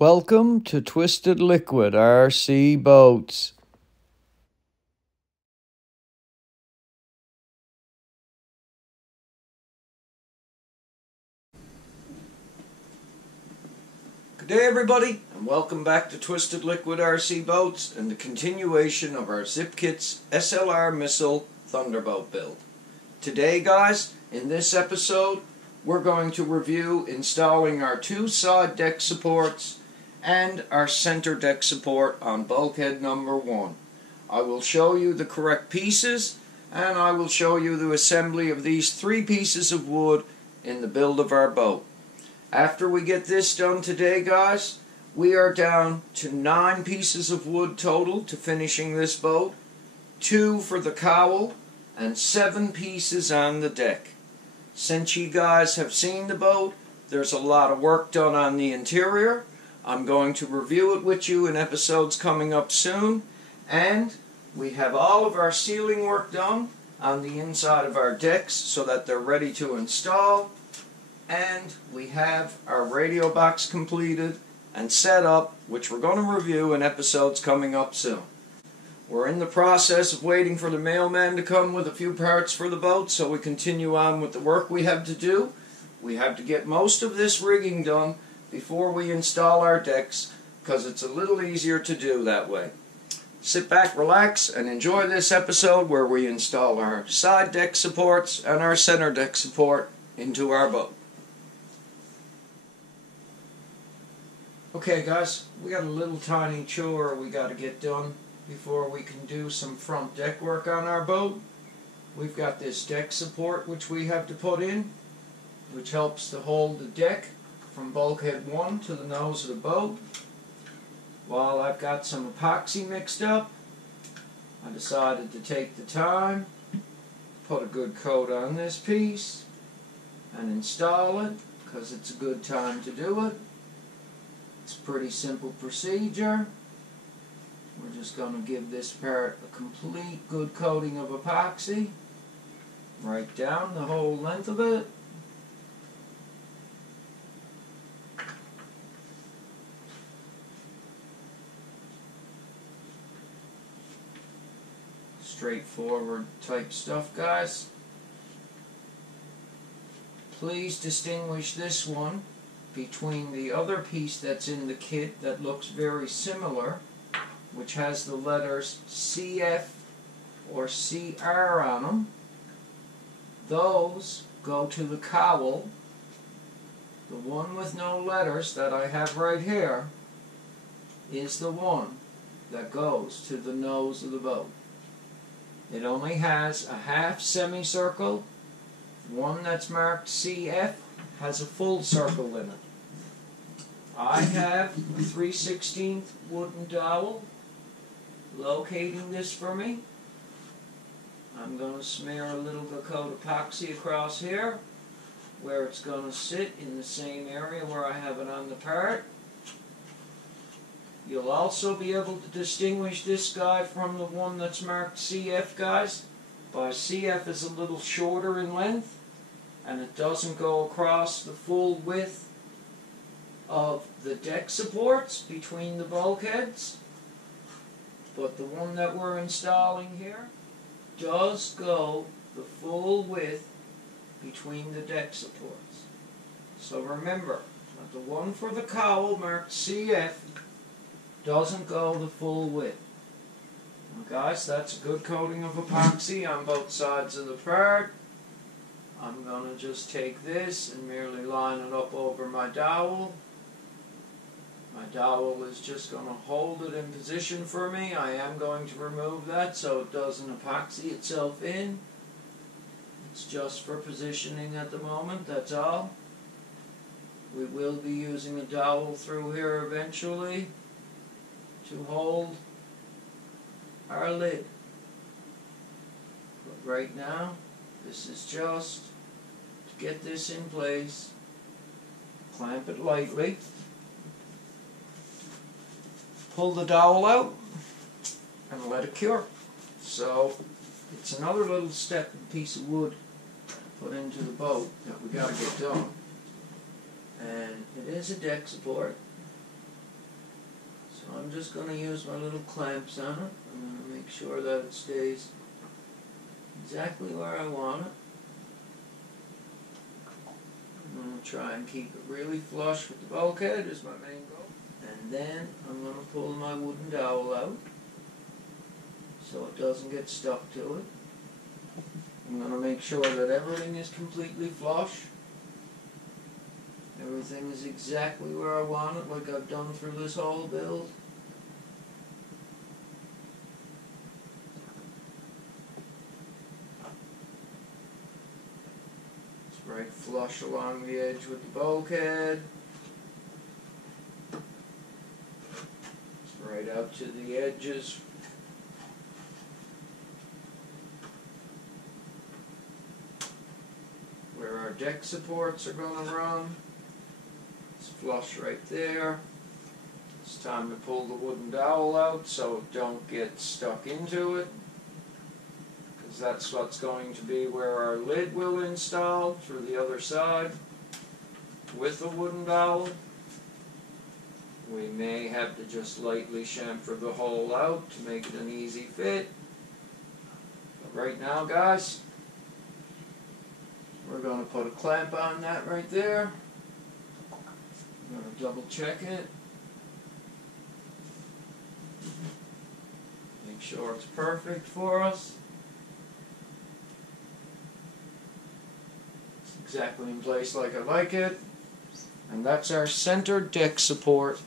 Welcome to Twisted Liquid RC Boats. Good day everybody, and welcome back to Twisted Liquid RC Boats and the continuation of our Zippkits SLR missile Thunderboat build. Today guys, in this episode, we're going to review installing our two side deck supports and our center deck support on bulkhead number 1. I will show you the correct pieces, and I will show you the assembly of these 3 pieces of wood in the build of our boat. After we get this done today guys, we are down to 9 pieces of wood total to finishing this boat, 2 for the cowl, and 7 pieces on the deck. Since you guys have seen the boat, there's a lot of work done on the interior. I'm going to review it with you in episodes coming up soon, and we have all of our sealing work done on the inside of our decks so that they're ready to install, and we have our radio box completed and set up, which we're going to review in episodes coming up soon. We're in the process of waiting for the mailman to come with a few parts for the boat, so we continue on with the work we have to do. We have to get most of this rigging done before we install our decks, because it's a little easier to do that way. Sit back, relax, and enjoy this episode where we install our side deck supports and our center deck support into our boat. Okay guys, we got a little tiny chore we got to get done before we can do some front deck work on our boat. We've got this deck support which we have to put in, which helps to hold the deck from bulkhead 1 to the nose of the boat. While I've got some epoxy mixed up, I decided to take the time, put a good coat on this piece, and install it, because it's a good time to do it. It's a pretty simple procedure. We're just going to give this part a complete good coating of epoxy, right down the whole length of it. Straightforward type stuff, guys. Please distinguish this one between the other piece that's in the kit that looks very similar, which has the letters CF or CR on them. Those go to the cowl. The one with no letters that I have right here is the one that goes to the nose of the boat. It only has a half semicircle. One that's marked CF has a full circle in it. I have a 3/16 wooden dowel locating this for me. I'm going to smear a little coat epoxy across here where it's going to sit in the same area where I have it on the part. You'll also be able to distinguish this guy from the one that's marked CF, guys, by CF is a little shorter in length, and it doesn't go across the full width of the deck supports between the bulkheads. But the one that we're installing here does go the full width between the deck supports. So remember that the one for the cowl marked CF doesn't go the full width. Now guys, that's a good coating of epoxy on both sides of the part. I'm going to just take this and merely line it up over my dowel. My dowel is just going to hold it in position for me. I am going to remove that so it doesn't epoxy itself in. It's just for positioning at the moment, that's all. We will be using a dowel through here eventually to hold our lid. But right now, this is just to get this in place. Clamp it lightly. Pull the dowel out and let it cure. So it's another little step and piece of wood put into the boat that we got to get done. And it is a deck support. So I'm just going to use my little clamps on it. I'm going to make sure that it stays exactly where I want it. I'm going to try and keep it really flush with the bulkhead is my main goal. And then I'm going to pull my wooden dowel out so it doesn't get stuck to it. I'm going to make sure that everything is completely flush. Everything is exactly where I want it, like I've done through this whole build. It's right flush along the edge with the bulkhead. It's right out to the edges. Where our deck supports are going to run. It's flush right there. It's time to pull the wooden dowel out so it don't get stuck into it, because that's what's going to be where our lid will install through the other side with the wooden dowel. We may have to just lightly chamfer the hole out to make it an easy fit. But right now, guys, we're going to put a clamp on that right there. I'm going to double check it. Make sure it's perfect for us. It's exactly in place like I like it. And that's our center deck support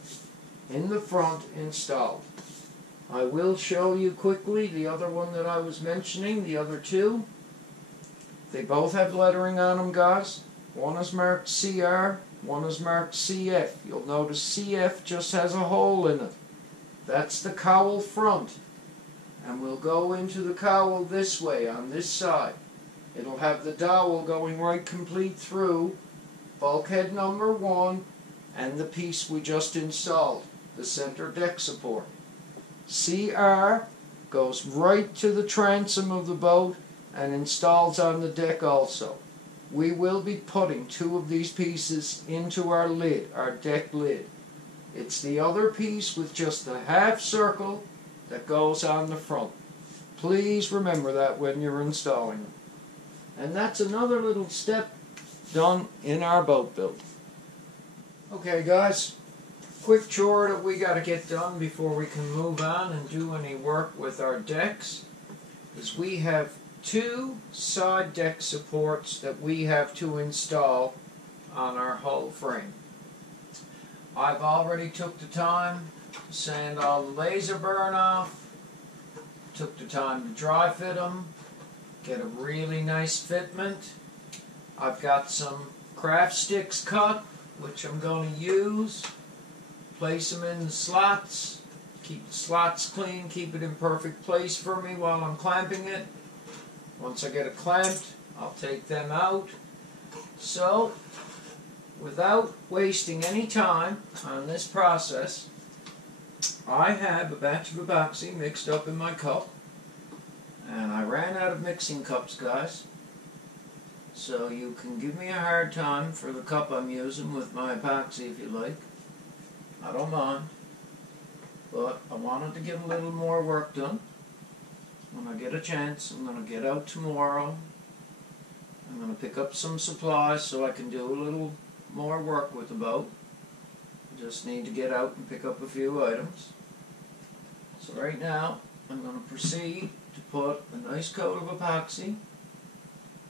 in the front installed. I will show you quickly the other one that I was mentioning, the other two. They both have lettering on them, guys. One is marked CR, one is marked CF. You'll notice CF just has a hole in it. That's the cowl front. And we'll go into the cowl this way, on this side. It'll have the dowel going right complete through bulkhead number 1 and the piece we just installed, the center deck support. CR goes right to the transom of the boat and installs on the deck also. We will be putting 2 of these pieces into our lid, our deck lid. It's the other piece with just the half circle that goes on the front. Please remember that when you're installing them. And that's another little step done in our boat build. Okay, guys, quick chore that we got to get done before we can move on and do any work with our decks is we have 2 side deck supports that we have to install on our hull frame. I've already took the time to sand all the laser burn off, took the time to dry fit them, get a really nice fitment. I've got some craft sticks cut, which I'm going to use, place them in the slots, keep the slots clean, keep it in perfect place for me while I'm clamping it. Once I get it clamped, I'll take them out. So, without wasting any time on this process, I have a batch of epoxy mixed up in my cup, and I ran out of mixing cups, guys. So you can give me a hard time for the cup I'm using with my epoxy if you like. I don't mind, but I wanted to get a little more work done. When I get a chance, I'm going to get out tomorrow. I'm going to pick up some supplies so I can do a little more work with the boat. I just need to get out and pick up a few items. So right now, I'm going to proceed to put a nice coat of epoxy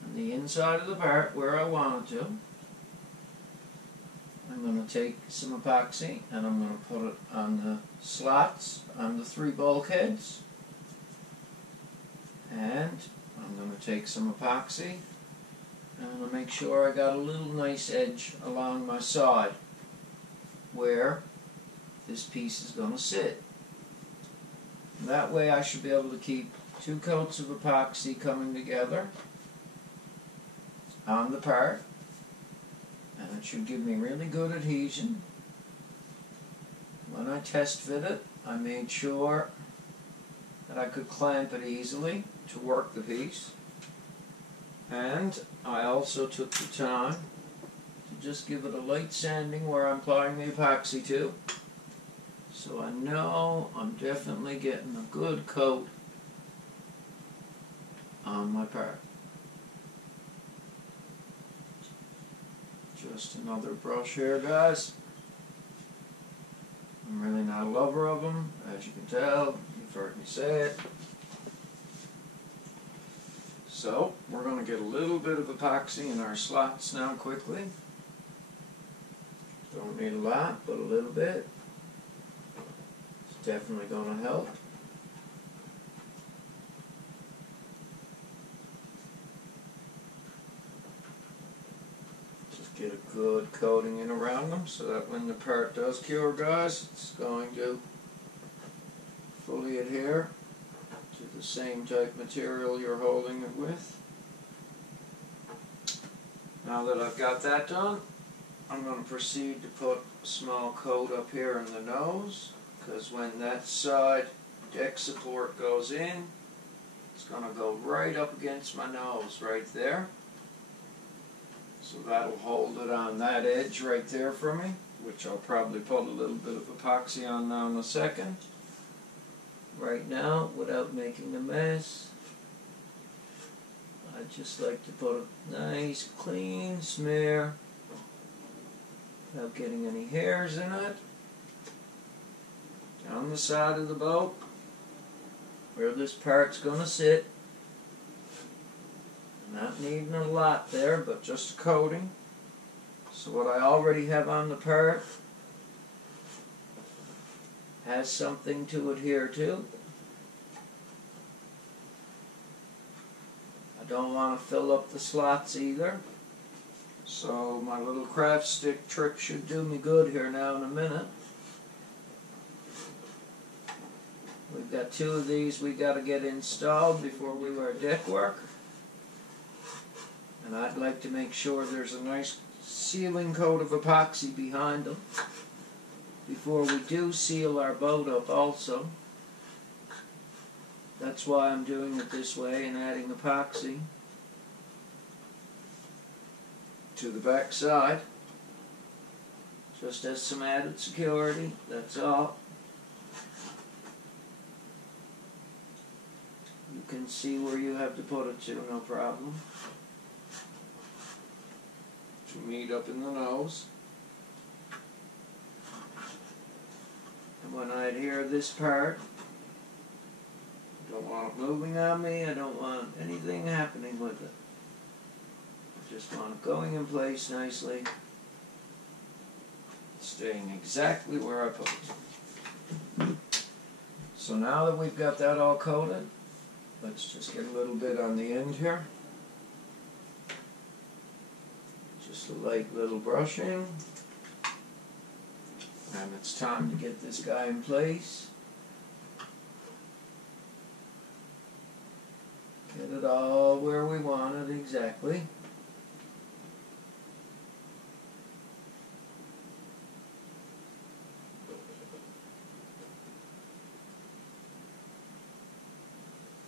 on the inside of the part where I want it to. I'm going to take some epoxy and I'm going to put it on the slots on the 3 bulkheads. And I'm going to take some epoxy and I'm going to make sure I got a little nice edge along my side where this piece is going to sit. That way I should be able to keep 2 coats of epoxy coming together on the part, and it should give me really good adhesion. When I test fit it, I made sure that I could clamp it easily to work the piece, and I also took the time to just give it a light sanding where I'm applying the epoxy to, so I know I'm definitely getting a good coat on my part. Just another brush here, guys. I'm really not a lover of them, as you can tell. You've heard me say it. So, we're going to get a little bit of epoxy in our slots now quickly. Don't need a lot, but a little bit. It's definitely going to help. Just get a good coating in around them so that when the part does cure, guys, it's going to fully adhere to the same type material you're holding it with. Now that I've got that done, I'm going to proceed to put a small coat up here in the nose, because when that side deck support goes in, it's going to go right up against my nose right there. So that'll hold it on that edge right there for me, which I'll probably put a little bit of epoxy on now in a second. Right now, without making a mess, I'd just like to put a nice clean smear without getting any hairs in it down the side of the boat where this part's going to sit. Not needing a lot there, but just a coating. So what I already have on the part has something to adhere to. I don't want to fill up the slots either. So my little craft stick trick should do me good here now in a minute. We've got 2 of these we got to get installed before we do our deck work. And I'd like to make sure there's a nice sealing coat of epoxy behind them before we do seal our boat up also. That's why I'm doing it this way and adding epoxy to the back side, just as some added security, that's all. You can see where you have to put it to, no problem. To meet up in the nose. And when I adhere this part, I don't want it moving on me, I don't want anything happening with it. I just want it going in place nicely, staying exactly where I put it. So now that we've got that all coated, let's just get a little bit on the end here. Just a light little brushing. And it's time to get this guy in place. Get it all where we want it exactly.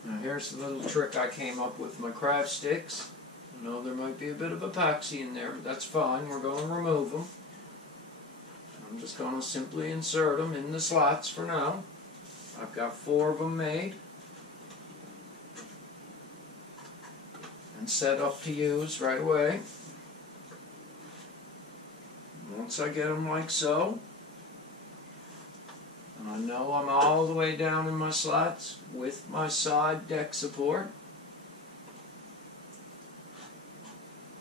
Now here's the little trick I came up with my craft sticks. I know there might be a bit of epoxy in there, but that's fine. We're going to remove them. I'm just going to simply insert them in the slots for now. I've got 4 of them made and set up to use right away. Once I get them like so, and I know I'm all the way down in my slots with my side deck support,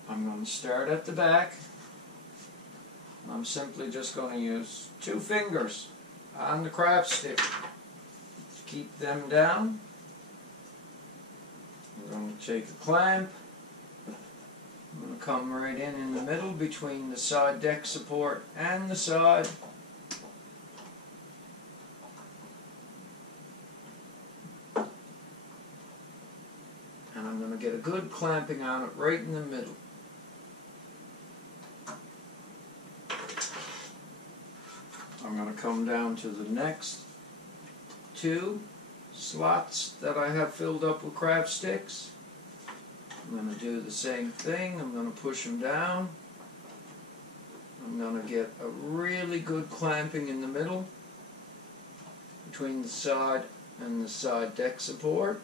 I'm going to start at the back. I'm simply just going to use 2 fingers on the craft stick to keep them down. I'm going to take a clamp. I'm going to come right in the middle between the side deck support and the side. And I'm going to get a good clamping on it right in the middle. I'm going to come down to the next 2 slots that I have filled up with craft sticks. I'm going to do the same thing. I'm going to push them down. I'm going to get a really good clamping in the middle. between the side and the side deck support.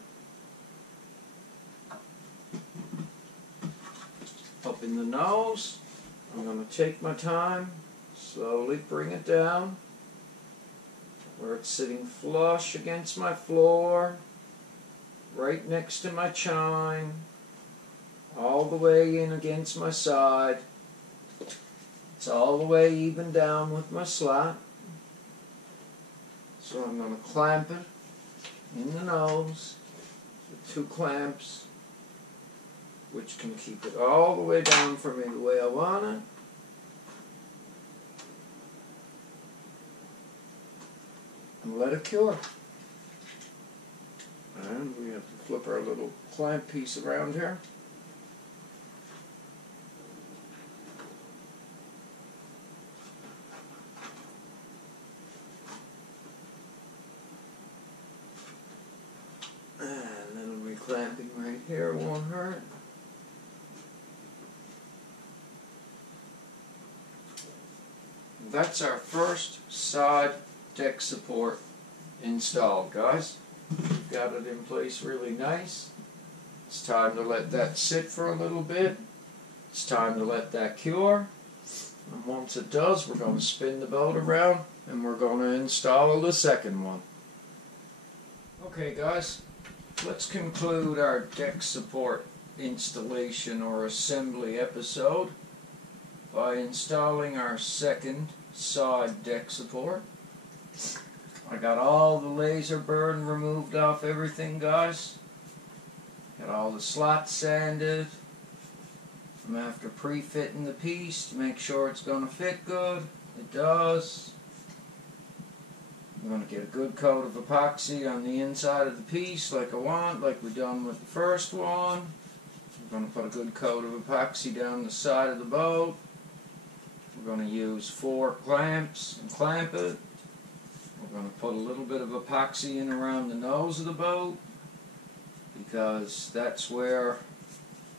Up in the nose, I'm going to take my time, slowly bring it down where it's sitting flush against my floor, right next to my chine, all the way in against my side. It's all the way even down with my slot. So I'm going to clamp it in the nose with 2 clamps, which can keep it all the way down for me the way I want it. And let it cure. And we have to flip our little clamp piece around here. And a little reclamping right here won't hurt. That's our first side deck support installed, guys. We've got it in place really nice. It's time to let that sit for a little bit. It's time to let that cure. And once it does, we're going to spin the boat around and we're going to install the second one. Okay, guys, let's conclude our deck support installation or assembly episode by installing our second side deck support. I got all the laser burn removed off everything, guys. Got all the slots sanded. I'm after pre-fitting the piece to make sure it's going to fit good. It does. I'm going to get a good coat of epoxy on the inside of the piece like I want, like we done with the first one. I'm going to put a good coat of epoxy down the side of the boat. We're going to use 4 clamps and clamp it. We're going to put a little bit of epoxy in around the nose of the boat because that's where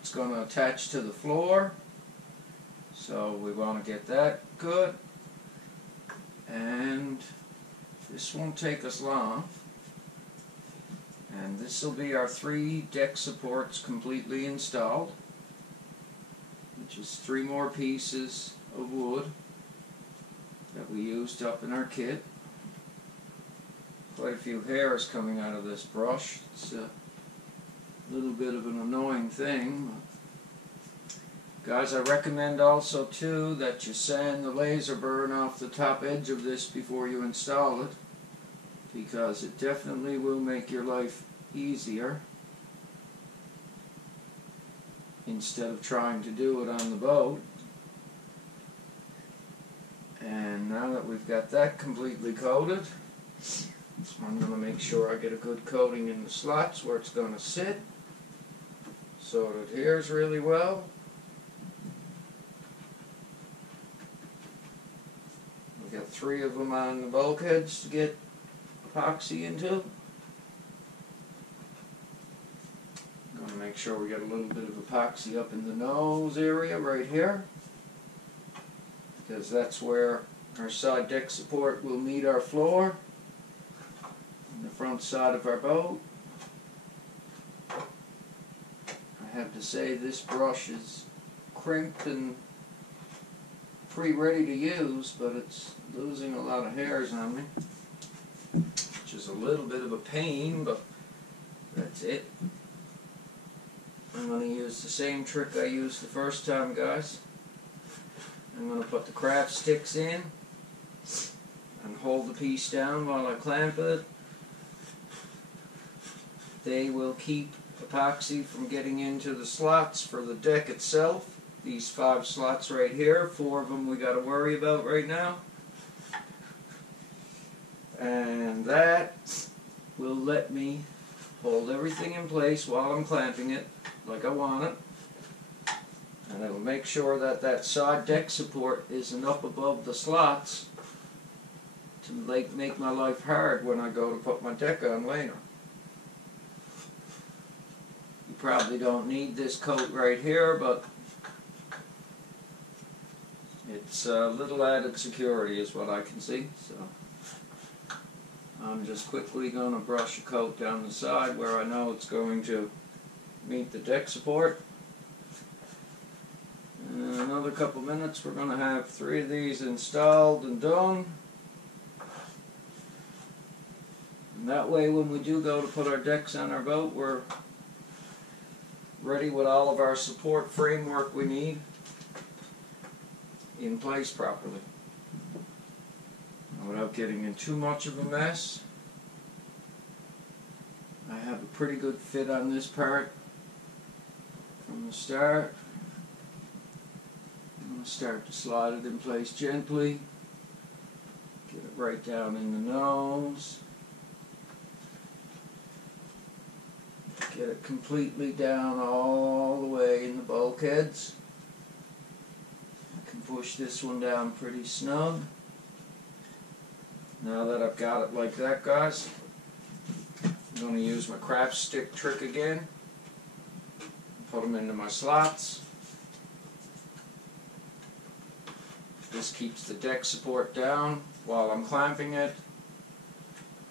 it's going to attach to the floor. So we want to get that good. And this won't take us long. And this will be our 3 deck supports completely installed, which is 3 more pieces of wood that we used up in our kit. Quite a few hairs coming out of this brush. It's a little bit of an annoying thing. Guys, I recommend also too that you sand the laser burn off the top edge of this before you install it, because it definitely will make your life easier instead of trying to do it on the boat. And now that we've got that completely coated, I'm going to make sure I get a good coating in the slots where it's going to sit so it adheres really well. We've got 3 of them on the bulkheads to get epoxy into. I'm going to make sure we get a little bit of epoxy up in the nose area right here, because that's where our side deck support will meet our floor on the front side of our boat. I have to say this brush is crimped and pretty ready to use, but it's losing a lot of hairs on me, which is a little bit of a pain, but that's it. I'm going to use the same trick I used the first time, guys. I'm going to put the craft sticks in and hold the piece down while I clamp it. They will keep epoxy from getting into the slots for the deck itself. These 5 slots right here, 4 of them we got to worry about right now. And that will let me hold everything in place while I'm clamping it like I want it. And it will make sure that that side deck support isn't up above the slots to make my life hard when I go to put my deck on later. You probably don't need this coat right here, but it's a little added security is what I can see. So I'm just quickly going to brush a coat down the side where I know it's going to meet the deck support. In another couple minutes we're going to have 3 of these installed and done. And that way when we do go to put our decks on our boat, we're ready with all of our support framework we need in place properly. And without getting in too much of a mess, I have a pretty good fit on this part from the start. I'm going to start to slide it in place gently, get it right down in the nose, get it completely down all the way in the bulkheads. I can push this one down pretty snug. Now that I've got it like that, guys, I'm going to use my craft stick trick again. Put them into my slots. This keeps the deck support down while I'm clamping it.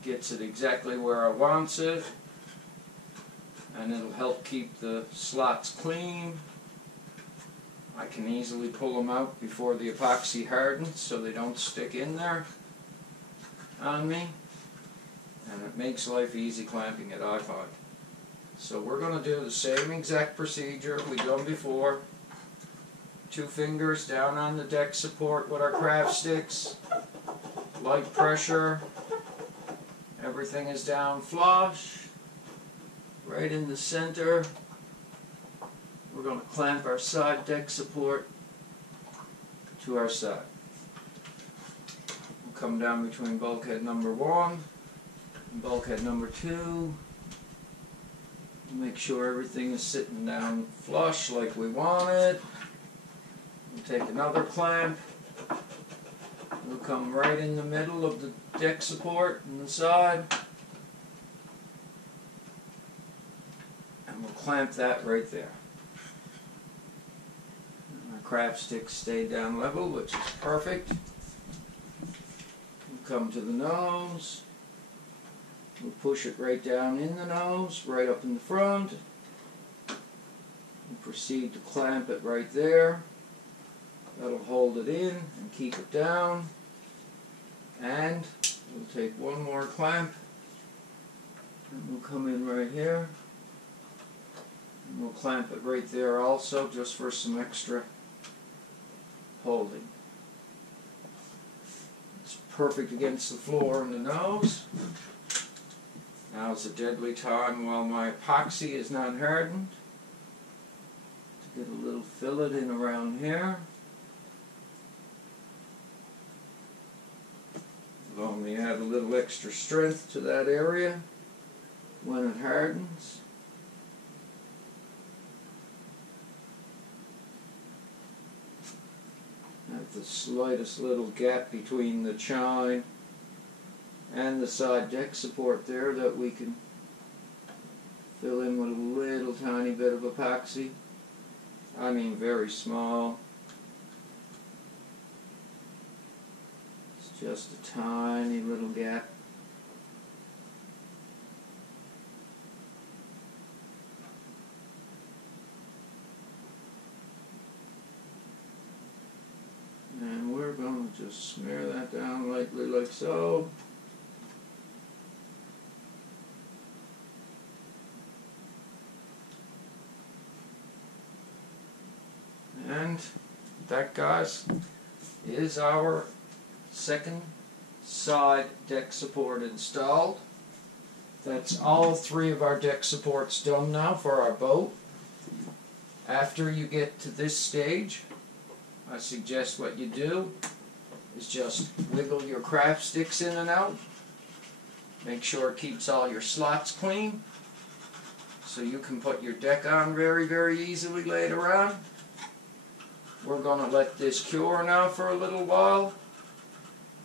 Gets it exactly where I want it. And it'll help keep the slots clean. I can easily pull them out before the epoxy hardens so they don't stick in there on me. And it makes life easy clamping it, I find. So we're going to do the same exact procedure we've done before. 2 fingers down on the deck support with our craft sticks. Light pressure. Everything is down flush. Right in the center. We're going to clamp our side deck support to our side. We'll come down between bulkhead number 1 and bulkhead number 2. Make sure everything is sitting down flush like we want it. We'll take another clamp. We'll come right in the middle of the deck support on the side. And we'll clamp that right there. Our craft sticks stay down level, which is perfect. We'll come to the nose. We'll push it right down in the nose, right up in the front. We'll proceed to clamp it right there. That'll hold it in and keep it down. And we'll take one more clamp and we'll come in right here. And we'll clamp it right there also, just for some extra holding. It's perfect against the floor and the nose. Now is a deadly time while my epoxy is not hardened to get a little fillet in around here. It'll only add a little extra strength to that area when it hardens. Have the slightest little gap between the chine and the side deck support there that we can fill in with a little tiny bit of epoxy. I mean very small. It's just a tiny little gap. And we're going to just smear that down lightly like so. And that, guys, is our second side deck support installed. That's all 3 of our deck supports done now for our boat. After you get to this stage, I suggest what you do is just wiggle your craft sticks in and out. Make sure it keeps all your slots clean so you can put your deck on very, very easily later on. We're going to let this cure now for a little while.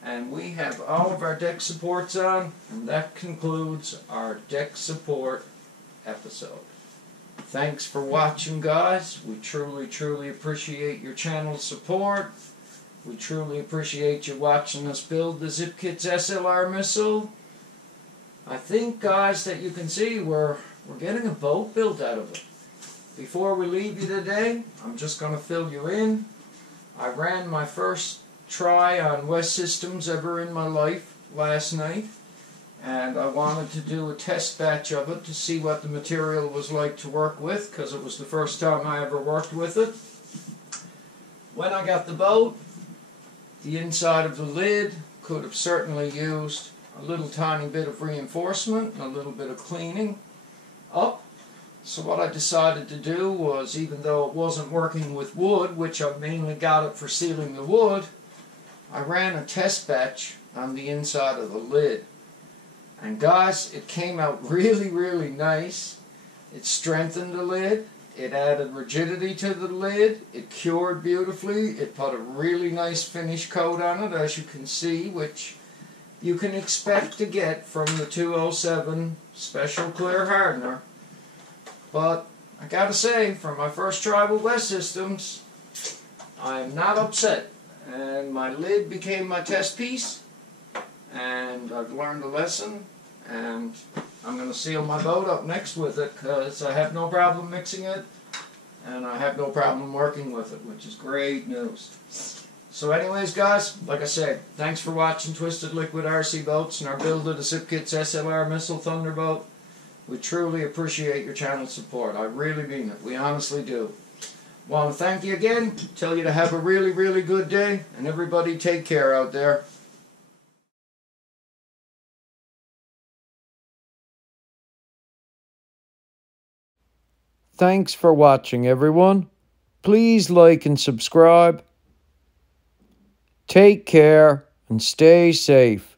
And we have all of our deck supports on, and that concludes our deck support episode. Thanks for watching, guys. We truly, truly appreciate your channel support. We truly appreciate you watching us build the Zippkits SLR missile. I think, guys, that you can see we're getting a boat built out of it. Before we leave you today, I'm just going to fill you in. I ran my first try on West Systems ever in my life last night, and I wanted to do a test batch of it to see what the material was like to work with, because it was the first time I ever worked with it. When I got the boat, the inside of the lid could have certainly used a little tiny bit of reinforcement and a little bit of cleaning up. So what I decided to do was, even though it wasn't working with wood, which I mainly got it for sealing the wood, I ran a test batch on the inside of the lid. And guys, it came out really, really nice. It strengthened the lid. It added rigidity to the lid. It cured beautifully. It put a really nice finish coat on it, as you can see, which you can expect to get from the 207 Special Clear Hardener. But I gotta say, for my first try with West Systems, I'm not upset. And my lid became my test piece, and I've learned a lesson, and I'm going to seal my boat up next with it, because I have no problem mixing it, and I have no problem working with it, which is great news. So anyways, guys, like I said, thanks for watching Twisted Liquid RC Boats and our build of the Zippkits SLR Missile Thunderboat. We truly appreciate your channel support. I really mean it. We honestly do. Want to thank you again, tell you to have a really, really good day, and everybody take care out there. Thanks for watching, everyone. Please like and subscribe. Take care and stay safe.